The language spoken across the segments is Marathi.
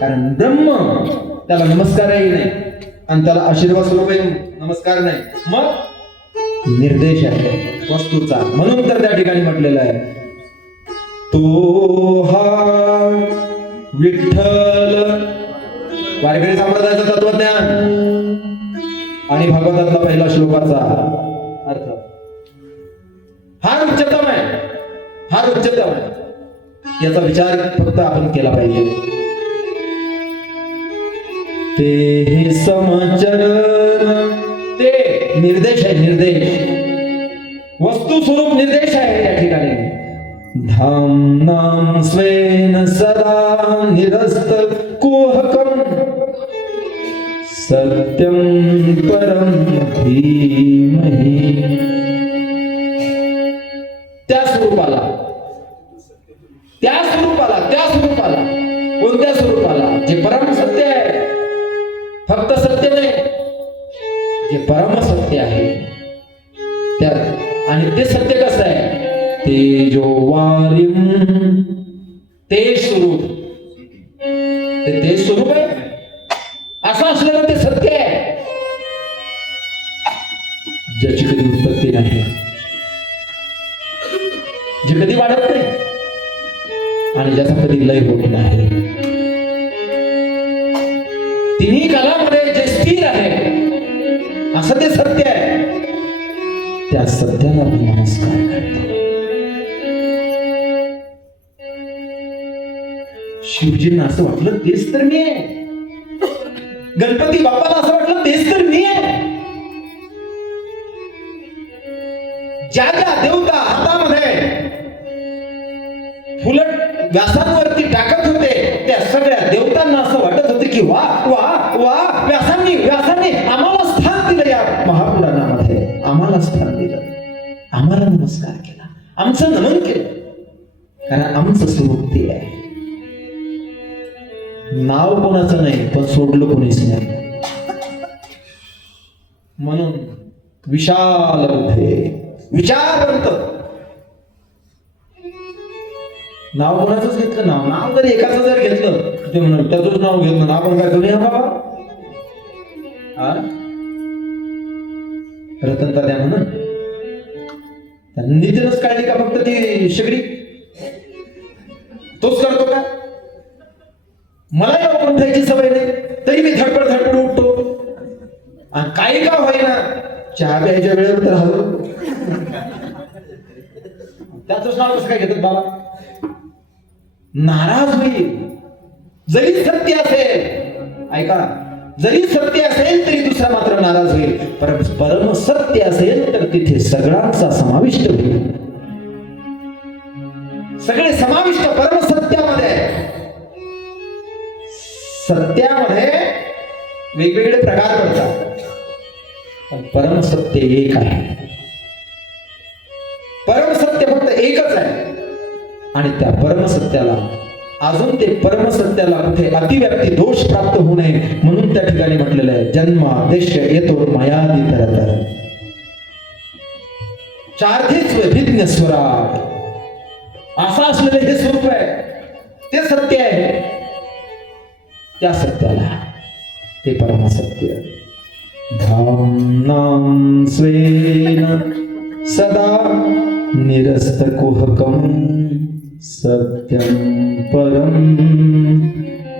कारण ब्रह्म त्याला नमस्कारही नाही आणि त्याला आशीर्वाद स्वरूपही नमस्कार नाही. मग निर्देश आहे. वस्तूचा. म्हणून तर त्या ठिकाणी म्हटलेलं आहे. तो हा विठ्ठल. वारकरी संप्रदायाचं तत्वज्ञान. आणि भागवतातला पहिला श्लोकाचा अर्थ. हार उच्चतम आहे. हार उच्चतम आहे. याचा विचार फक्त आपण केला पाहिजे. ते हे ते निर्देश आहे निर्देश. वस्तू स्वरूप निर्देश आहे या ठिकाणी. धाम नाम स्वेन सदा निरस्त कुहकम. सत्यम परम धीमहि. परम सत्य आहे. त्या आणि ते सत्य कसं आहे? ते जो वारिम. ते स्वरूप. ते ते स्वरूप आहे. असं असलेलं ते सत्य आहे. ज्याची कधी उत्पत्ती नाही. जे कधी वाढत नाही. आणि ज्याचा कधी लय होत नाही. असं ते सत्य आहे. त्या सत्याला मी नमस्कार करतो. शिवजींना असं वाटलं तेच तर मी आहे. गणपती बाप्पाला असं वाटलं तेच तर मी आहे. ज्या ज्या देवता हातामध्ये फुलट व्यासांवरती टाकत होते त्या सगळ्या देवतांना असं वाटत होते की वा आम्हाला नमस्कार केला. आमचं नमन केलं. कारण आमचं स्वरूप ते आहे. नाव कोणाचं नाही पण सोडलं कोणीच नाही. म्हणून विशाल विचारवंत. नाव कोणाचंच घेतलं नाव नाव जर एकाचं जर घेतलं ते म्हणून त्याचंच नाव घेतलं नाव पण काय करूया बाबा? रतन रतनता द्या म्हणून. निधनच काढली का फक्त ती शेगडी? तोच करतो का? मला या पंथाची सवय नाही. तरी मी धडपड धडपड उठतो. आणि काही का होईना चहा प्यायच्या वेळेवर तर हवं त्याच नाव कसं काय घेतात बाबा? नाराज होईल. जरी सत्य असेल ऐका जरी सत्य असेल तरी दुसरा मात्र नाराज होईल. पर परम सत्य असेल तर तिथे सगळ्यांचा समाविष्ट होईल. सगळे समाविष्ट परम सत्यामध्ये सत्यामध्ये वेगवेगळे प्रकार पडतात. पण परम सत्य एक आहे. परम सत्य फक्त एकच आहे. आणि त्या परमसत्याला अजून ते परमसत्याला कुठे अतिव्याप्ती दोष प्राप्त होऊ नये म्हणून त्या ठिकाणी म्हटलेलं आहे जन्म देश येतो मायादी तरतर. चारथीच वैभिज्ञ स्वराट असं असलेलं हे स्वरूप आहे. ते सत्य आहे. त्या सत्याला ते परमसत्य. धाम स्वेन सदा निरस्त कुहकम. सत्यं परं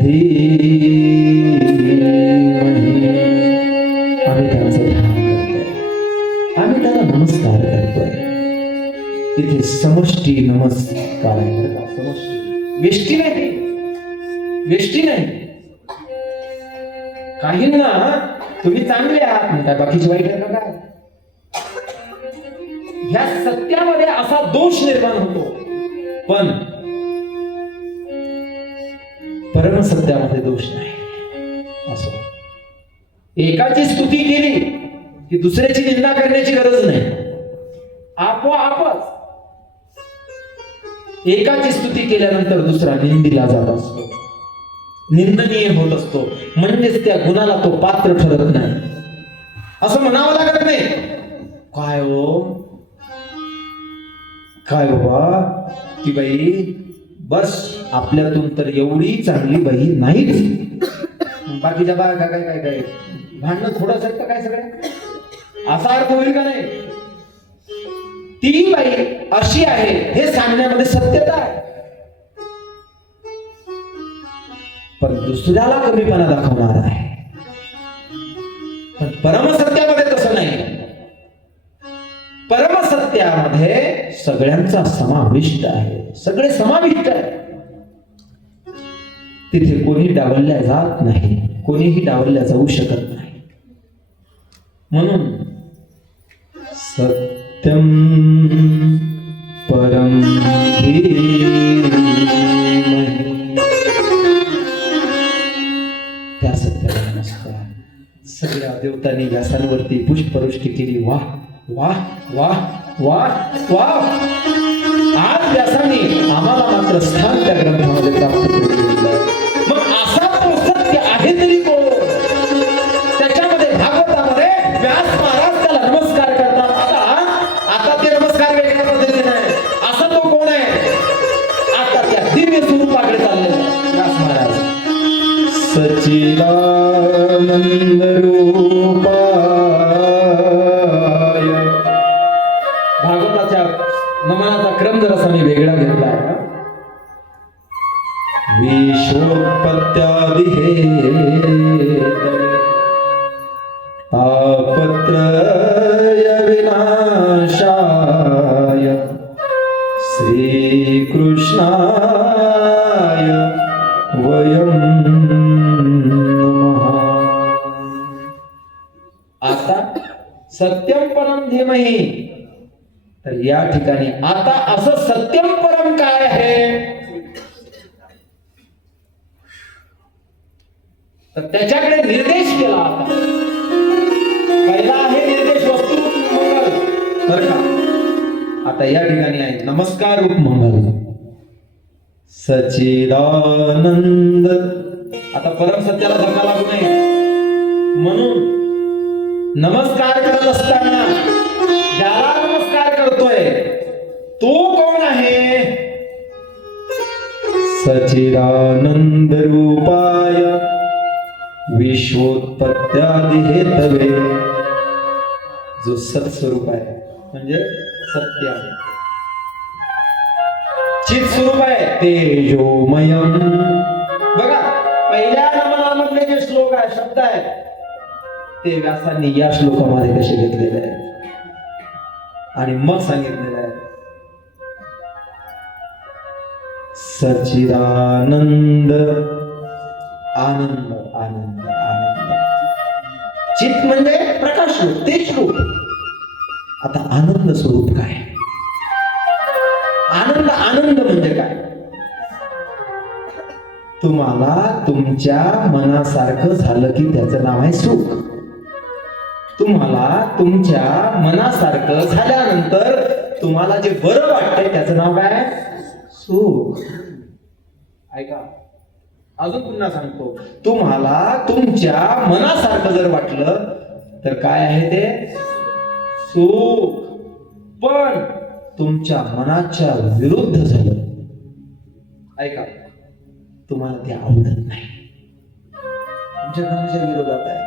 धीमहि। आम्ही त्यांचं ध्यान करतोय. आम्ही त्याला नमस्कार करतोय. इथे समष्टी नमस्कार समष्टी. वेष्टी नाही. वेष्टी नाही. काहींना तुम्ही चांगले आहात म्हणताय बाकीचे वाईट आहे का काय? ह्या सत्यामध्ये असा दोष निर्माण होतो. पण परमसत्यामध्ये दोष नाही. असो. एकाची स्तुती केली की दुसऱ्याची निंदा करण्याची गरज नाही. आपोआपच एकाची स्तुती केल्यानंतर दुसरा निंदीला जात असतो. निंदनीय होत असतो. म्हणजेच त्या गुणाला तो पात्र ठरत नाही. असं म्हणावं लागत नाही. काय हो? काय बाबा? ती बाई बस आपल्यातून तर एवढी चांगली बाई नाहीच. बाकीच्या बाया काय काय काय काय? भांडणं थोडंच का काय सगळ्या? असा अर्थ होईल का नाही? ती बाई अशी आहे हे सांगण्यामध्ये सत्यता आहे. पण दुसऱ्याला कमीपणा दाखवणार आहे. पण परमसत्यामध्ये तसं नाही. त्यामध्ये सगळ्यांचा समाविष्ट आहे. सगळे समाविष्ट आहे तिथे कोणी डावलल्या जात नाही. कोणीही डावलल्या जाऊ शकत नाही. म्हणून सत्यम परम त्या सत्याला नमस्कार सगळ्या देवतांनी व्यासांवरती पुष्पवृष्टी केली. वाह वाह वाह. वा वा. आज व्यासाने आम्हाला मात्र स्थान त्या ग्रंथामध्ये कृष्णाय वयम आता सत्यम परम धीमही. तर या ठिकाणी आता असं सत्यम परम काय आहे? तर त्याच्याकडे निर्देश केला आता. पहिला आहे निर्देश वस्तू मंगल. बर का? आता या ठिकाणी आहे नमस्कार रूप मंगल. सचिदानंद. आता परम सत्याला धक्का लागू नये. म्हणून नमस्कार करत असताना ज्याला नमस्कार करतोय तो कोण आहे? सचिदानंद रूपाय विश्वोत्पत्त्यादि हेतवे जो सत्स्वरूप आहे. म्हणजे सत्य. आहे चित स्वरूप आहे. तेजोमयम. बघा पहिल्या नमनामधले जे श्लोक आहे शब्द आहेत ते व्यासांनी या श्लोकामध्ये कसे घेतलेले आहेत? आणि मग सांगितलेलं आहे सचिदानंद आनंद आनंद आनंद. चित म्हणजे प्रकाश रूप तेज रूप. आता आनंद स्वरूप काय? आनंद आनंद म्हणजे काय? तुम्हाला तुमच्या मनासारखं झालं की त्याचं नाव आहे सुख. तुम्हाला तुमच्या मनासारखं झाल्यानंतर तुम्हाला जे बरं वाटतंय त्याचं नाव काय सुख. ऐका अजून पुन्हा सांगतो. तुम्हाला तुमच्या मनासारखं जर वाटलं तर काय आहे ते? सुख. पण तुमच्या मनाच्या विरुद्ध झालं. ऐका तुम्हाला ते आवडत नाही. तुमच्या मनाच्या विरोधात आहे.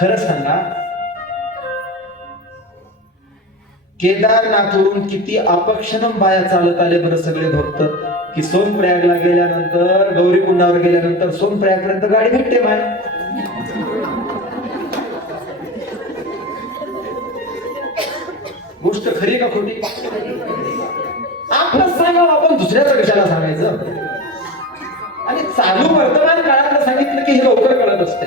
खरं सांगा केदारनाथवरून किती अपक्षणम बाया चालत आले बरं सगळे भक्त की सोनप्रयागला गेल्यानंतर गौरी कुंडावर गेल्यानंतर सोनप्रयागपर्यंत गाडी भेटते बाहेर. गोष्ट खरी का खोटी? आपलं सांगावं आपण दुसऱ्याचं कशाला सांगायचं? आणि चालू वर्तमान काळातलं सांगितलं की हे लवकर कळत असते.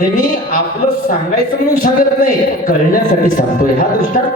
हे मी आपलं सांगायचं म्हणून सांगत नाही कळण्यासाठी सांगतोय. हा दृष्टांत.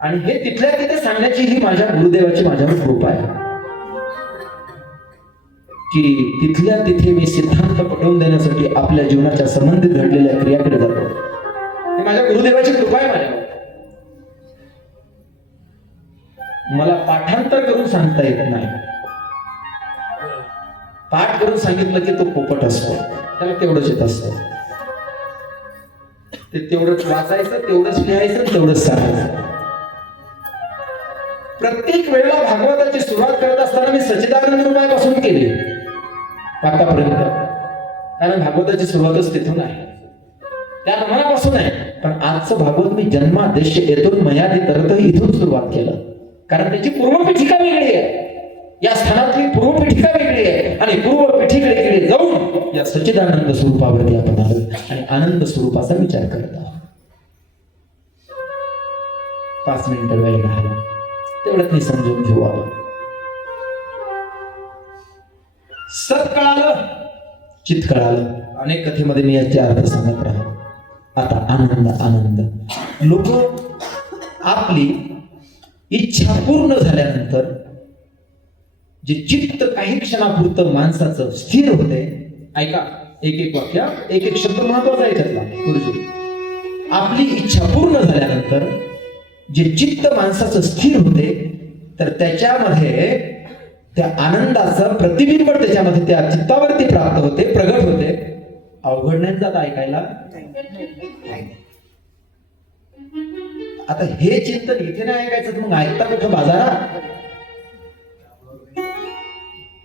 आणि हे तिथल्या तिथे सांगण्याची ही माझ्या गुरुदेवाची माझ्यावर कृपा आहे. की तिथल्या तिथे मी सिद्धांत पटवून देण्यासाठी आपल्या जीवनाच्या संबंधित घडलेल्या क्रियाकडे जातो. ही माझ्या गुरुदेवाची कृपा आहे माझ्या मला पाठांतर करून सांगता येत नाही. पाठ करून सांगितलं की तो पोपट असतो. त्याला तेवढंच येत असत. ते तेवढंच वाचायचं तेवढंच लिहायचं तेवढंच सांगायचं. प्रत्येक वेळेला भागवताची सुरुवात करत असताना मी सचिदानंद रूपापासून केली. आतापर्यंत. कारण भागवताची सुरुवातच तिथून आहे. त्या मनापासून आहे. पण आजचं भागवत मी जन्मादेश येतो मयादी तरत इथून सुरुवात केलं. कारण त्याची पूर्वपीठिका वेगळी आहे. या स्थानातली पूर्वपीठिका वेगळी आहे. आणि पूर्वपीठिकेकडे जाऊन या सच्चिदानंद स्वरूपावरती आपण आलो. आणि आनंद स्वरूपाचा विचार करत आहोत. पाच मिनिटं वेळ राहिला तेवढ्यात मी समजून घेऊ आपण. सत कळालं चित कळालं अनेक कथेमध्ये मी याचे अर्थ सांगत राहतो. आता आनंद आनंद. लोक आपली इच्छा पूर्ण झाल्यानंतर जे चित्त काही क्षणापुरतं माणसाचं स्थिर होते ऐका एक एक वाक्य एक एक शब्द महत्त्वाचा आहे त्यातला गुरुजी आपली इच्छा पूर्ण झाल्यानंतर जे चित्त माणसाचं स्थिर होते तर त्याच्यामध्ये त्या आनंदाचं प्रतिबिंब त्याच्यामध्ये त्या चित्तावरती प्राप्त होते प्रगट होते. अवघड नाही जात ऐकायला? आता हे चिंतन इथे नाही ऐकायचं मग ऐकता कुठं बाजारात?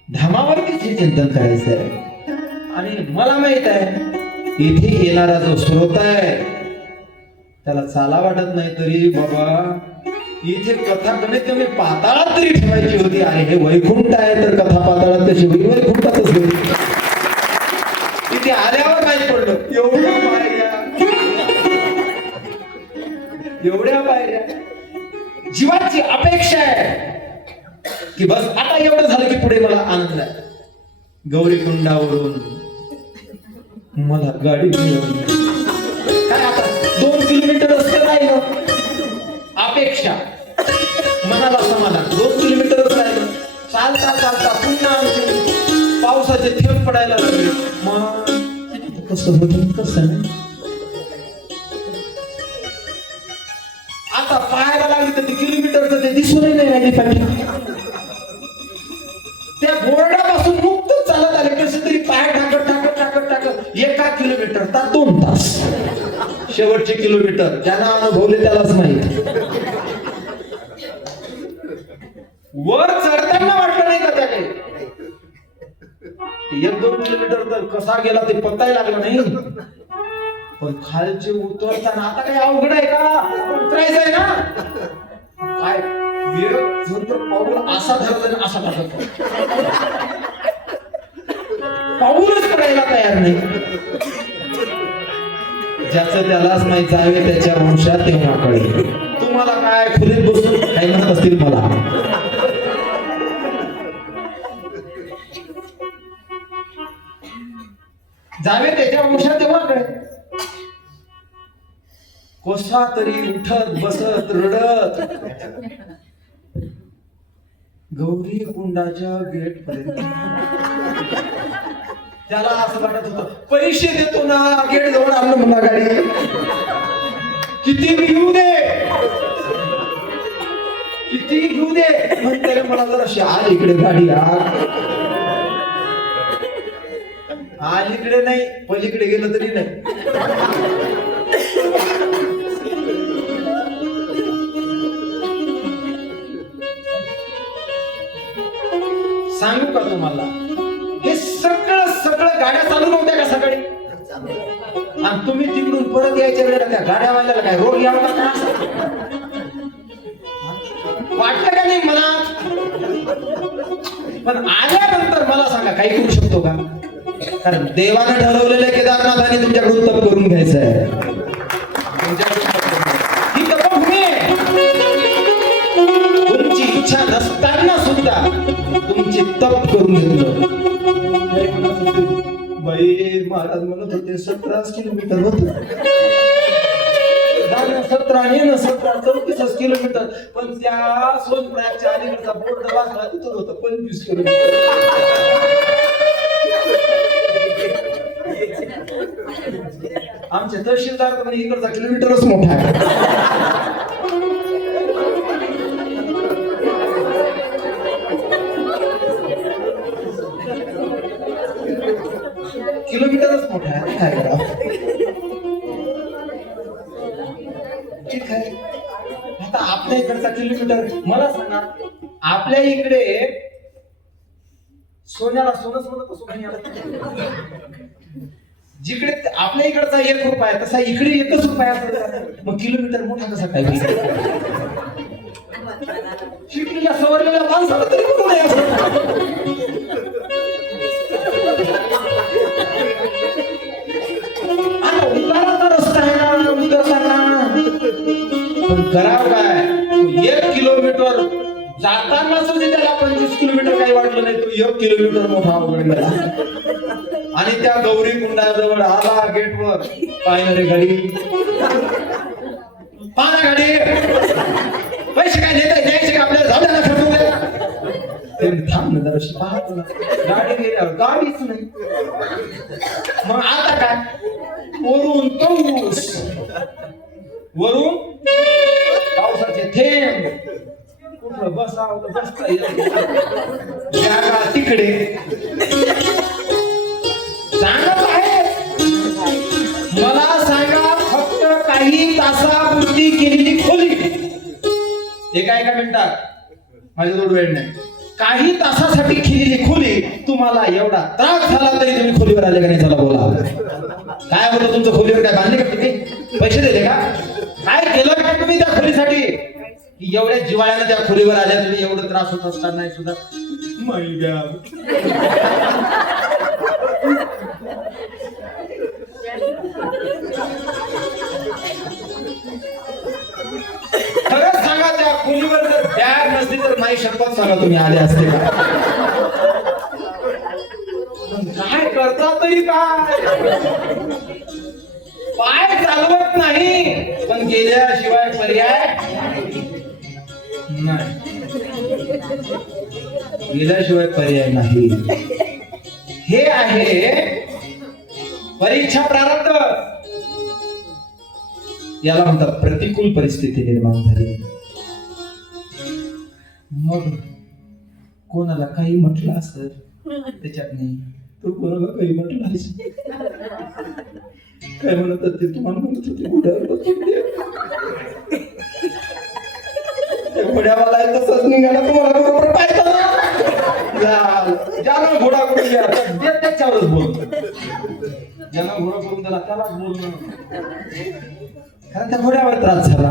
धामावरतीच हे चिंतन करायचं आणि मला माहीत आहे इथे येणारा जो स्रोत आहे त्याला चाला वाटत नाही तरी बाबा इथे कथा कमीत कमी पाताळात तरी ठेवायची होती. अरे हे वैकुंठ आहे तर कथा पाताळात कशी होईल. वैकुंठातच होईल. ते आल्यावर नाही पडलं. एवढ्या पायऱ्या एवढ्या पायऱ्या जीवाची अपेक्षा आहे. की बस आता एवढं झालं की पुढे मला आनंद आहे गौरी कुंडावरून मला गाडी काय आता दोन किलोमीटर रस्ते राहिलं अपेक्षा. मनाला समाधान. दोन किलोमीटरच राहिलं चालता चालता पुन्हा पावसाचे थेंब पडायला लागले. मग कसं होत? कसं आता पाहायला लागली तर ते किलोमीटरचं ते दिसूनही नाही राहिली पाहिजे त्या बोर्डापासून मुक्त चालत आले कसे तरी पाय टाकत टाकत टाकत टाकत एका किलोमीटर ता दोन तास. शेवटचे किलोमीटर ज्यांना अनुभवले त्यालाच माहिती. कसा गेला ते पत्ताही लागला नाही. पण खालचे उतरताना आता काही अवघड आहे का? उतरायचं आहे ना? काय? जर तर पाऊल असा धरला असा टाकत पाऊलच पडायला तयार नाही. ज्याचं त्यालाच नाही जावे त्याच्या वंशात तेव्हा कळेल. तुम्हाला काय खुलीत बसून काही म्हणत असतील मला. जावे त्याच्या वंशात तेव्हा कोसा कसा तरी उठत बसत रडत. गौरी कुंडाच्या गेट पर्यंत त्याला असं वाटत होतं पैसे देतो ना गेट जवळ आणलं म्हणा गाडी. किती घेऊ दे. किती घेऊ दे. पण त्याला मला जरा आल इकडे गाडी यार आल इकडे नाही पलीकडे गेलं तरी नाही. सांगू का तुम्हाला? हे सगळं सगळं गाड्या चालू नव्हत्या का सकाळी? आणि तुम्ही तिकडून परत यायच्या वेळेला त्या गाड्यावाल्याला काय रोग यावं का वाटलं का नाही मला पण आल्यानंतर मला सांगा काही करू शकतो का? कारण देवाने ठरवलेलं केदारनाथाने तुमच्याकडून तप करून घ्यायचं आहे तप करून घ्यायचं. आहे. तुमची इच्छा नसताना सुद्धा तुमची तप करून घेतलं बाई महाराज म्हणत होते सतरा किलोमीटर होत. सतरा हे ना सतरा चौतीसच किलोमीटर. पण त्या सोनप्रयागच्या अलीकडचा बोर्ड वाचला तिथं होतं पंचवीस किलोमीटर. आमचे तहसीलदार तर म्हणे इकडचा किलोमीटरच मोठा आहे. किलोमीटरच मोठा आहे काय करा ठीक आहे. आता आपल्या इकडचा किलोमीटर मला सांगा आपल्या इकडे सोन्याला सोनच म्हणत असो जिकडे आपल्या इकडचा एक रुपया आहे, तसा इकडे एकच रुपया मग किलोमीटर मोठा कसा काय शिकलेल्या सवरलेल्या माणसाला तरी आता उताराचा रस्ता आहे ना उतरताना पण करावं काय? एक किलोमीटर जाताना त्याला पंचवीस किलोमीटर काही वाटलं नाही तो एक किलोमीटर मोठा अवघड आणि त्या गौरी कुंडाजवळ आला गेटवर. पाहिलं रे गाडी. पाहा गाडी. पैसे काय देता द्यायचे का आपल्याला? झालं ना खर्चून ते थांब ना जरा पाहत ना. गाडी गेल्यावर गाडीच नाही. मग आता काय? वरून पाऊस. वरून पावसाचे थेंब. कुठं बसावलं बसता येत जागा तिकडे? माझ्याजवळ वेळ नाही. काही तासासाठी खिली खोली तुम्हाला एवढा त्रास झाला तरी तुम्ही खोलीवर आले का नाही चला बोला. काय होतं तुमचं खोलीवर काय बांधले का तुम्ही? पैसे दिले का? काय केलं का तुम्ही त्या खोलीसाठी? की एवढ्या जिवाळ्यानं त्या खोलीवर आल्या तुम्ही एवढं त्रास होत असताना सुद्धा खोलीवर जर बॅग नसती तर माई शपथ सांगा तुम्ही आले असते का? काय करता तरी काय? पाय चालवत नाही पण गेल्याशिवाय पर्याय नाही. गेल्याशिवाय पर्याय नाही. हे आहे परीक्षा प्रारब्ध. याला म्हणतात प्रतिकूल परिस्थिती निर्माण झाली. मग कोणाला काही म्हटलं असत त्याच्यात नाही तू कोणाला काही म्हटलं असेल काय म्हणत ते तुम्हाला म्हणत होते घोड्यावर बसून दे. तसंच निघाला तुम्हाला बरोबर पाहिजे ना. ज्यानं घोडा करून गेला त्याच्यावरच बोल ज्यानं घोडा करून दिला त्यालाच बोल कारण त्या घोड्यावर त्रास झाला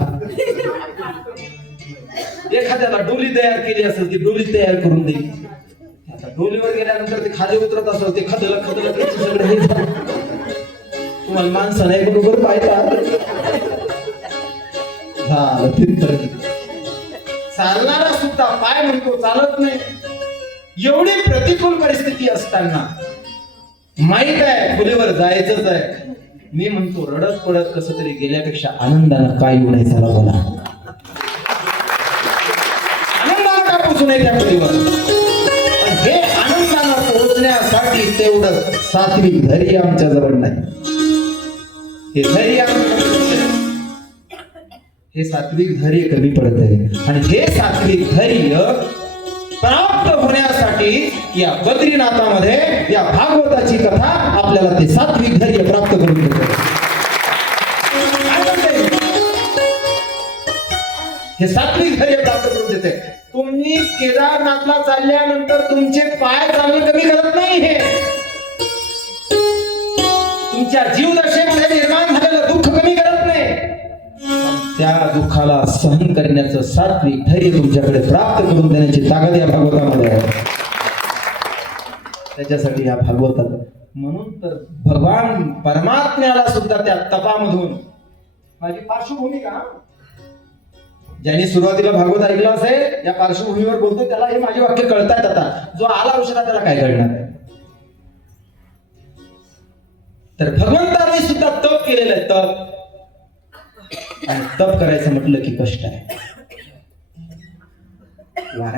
एखाद्याला डोली तयार केली असेल ती डोली तयार करून देईल. आता डोलीवर गेल्यानंतर ते खाली उतरत असेल ते खदल खदल सगळं हे तुम्हाला माणसं नाही बरोबर पाहिजे झालं तिथपर्यंत चालणारा सुद्धा पाय म्हणतो चालत नाही. एवढी प्रतिकूल परिस्थिती असताना माहीत आहे खोलीवर जायचंच आहे. मी म्हणतो रडत पडत कस तरी गेल्यापेक्षा आनंदानं काय येऊ चला बोला आनंदानं का नये त्या खोलीवर हे आनंदाला पोहोचण्यासाठी तेवढं सात्विक धैर्य आमच्या जवळ नाही. हे धैर्य हे सात्विक धैर्य कमी पडत आहे. आणि हे सात्विक धैर्य प्राप्त होण्यासाठी या बद्रीनाथामध्ये या भागवताची कथा आपल्याला ते सात्विक धैर्य प्राप्त करून देते. हे सात्विक धैर्य प्राप्त करून देते. तुम्ही केदारनाथला चालल्यानंतर तुमचे पाय चालणं कमी करत नाही हे? तुमच्या जीवदशेमध्ये निर्माण झालेलं दुःख कमी करत नाही? त्या दुःखाला सहन करण्याचं सात्विक धैर्य तुमच्याकडे प्राप्त करून देण्याची ताकद या भागवतामध्ये आहे. त्याच्यासाठी या भागवतात. म्हणून तर भगवान परमात्म्याला सुद्धा त्या तपामधून माझी पार्श्वभूमी का? ज्यांनी सुरुवातीला भागवत ऐकलं असेल या पार्श्वभूमीवर बोलतो त्याला हे माझे वाक्य कळतायत आता. जो आला औषधा त्याला काय कळणार? आहे तर भगवंतांनी सुद्धा तप केलेलं आहे तप. आणि तप करायचं म्हटलं की कष्ट आहे.